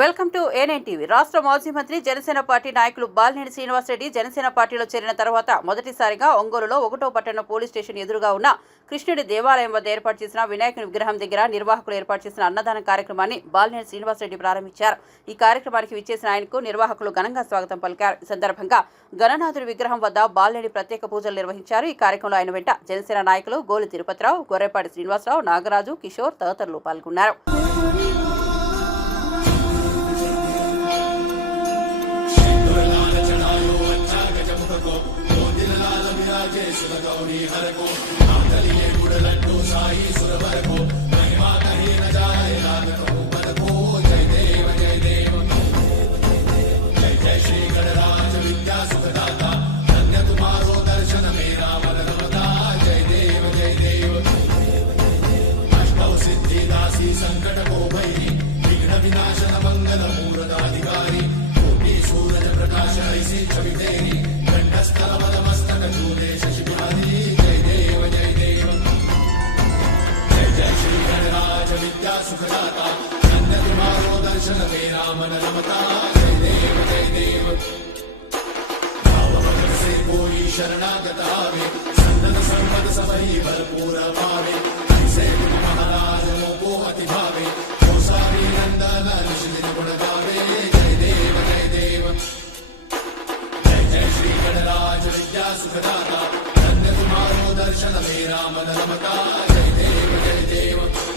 Welcome to A9 TV రాష్ట్ర మాజీ మంత్రి జనసేన పార్టీ నాయకులు బాలినేని శ్రీనివాసరెడ్డి జనసేన పార్టీలో చేరిన తర్వాత మొదటిసారిగా ఒంగోలులో ఒకటో పట్టణ పోలీస్ స్టేషన్ ఎదురుగా ఉన్న కృష్ణుడి దేవాలయం వద్ద ఏర్పాటు చేసిన వినాయకుని విగ్రహం దగ్గర నిర్వాహకులు ఏర్పాటు చేసిన అన్నదాన కార్యక్రమాన్ని బాలినేని శ్రీనివాసరెడ్డి ప్రారంభించారు. ఈ కార్యక్రమానికి విచ్చేసిన ఆయనకు నిర్వాహకులు ఘనంగా స్వాగతం పలికారు. ఈ సందర్భంగా గణనాథుడి విగ్రహం వద్ద బాలినేని ప్రత్యేక పూజలు నిర్వహించారు. ఈ కార్యక్రమంలో ఆయన వెంట జనసేన నాయకులు గోలి తిరుపతిరావు గొర్రెపాటి శ్రీనివాసరావు నాగరాజు కిషోర్ తదితరులు పాల్గొన్నారు. అన్న కొద్ది ముందు రా అన్న విఘ్న వినాశన మంగళ కెమెరా చూడండి ఓకే అన్న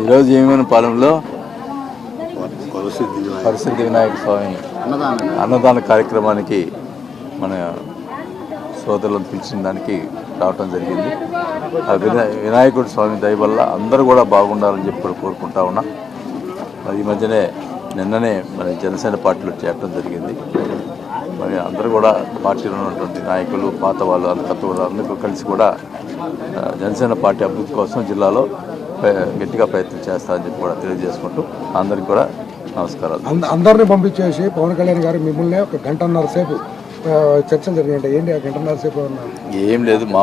ఈరోజు ఏమైనా పాలెంలో పరిస్థితి వినాయక స్వామి అన్నదాన. కార్యక్రమానికి మన సోదరులను పిలిచిన దానికి రావటం జరిగింది. ఆ వినా వినాయకుడి స్వామి దయ వల్ల అందరూ కూడా బాగుండాలని చెప్పి కూడా కోరుకుంటా ఉన్నా. మరి ఈ మధ్యనే నిన్ననే మన జనసేన పార్టీలో చేరటం జరిగింది. మరి అందరూ కూడా పార్టీలో ఉన్నటువంటి నాయకులు పాత వాళ్ళు అంత కొత్త వాళ్ళు అందరూ కలిసి కూడా జనసేన పార్టీ అభివృద్ధి కోసం జిల్లాలో గట్టిగా ప్రయత్నం చేస్తారని చెప్పి కూడా తెలియజేసుకుంటూ అందరికీ కూడా నమస్కారాలు. అంద- అందరినీ పంపించేసి పవన్ కళ్యాణ్ గారు మిమ్మల్ని ఒక గంటన్నర సేపు ఆ, చర్చలు జరిగాయంట ఏంటి ఆ గంటన్నర సేపు అన్నారు ఏం లేదు మా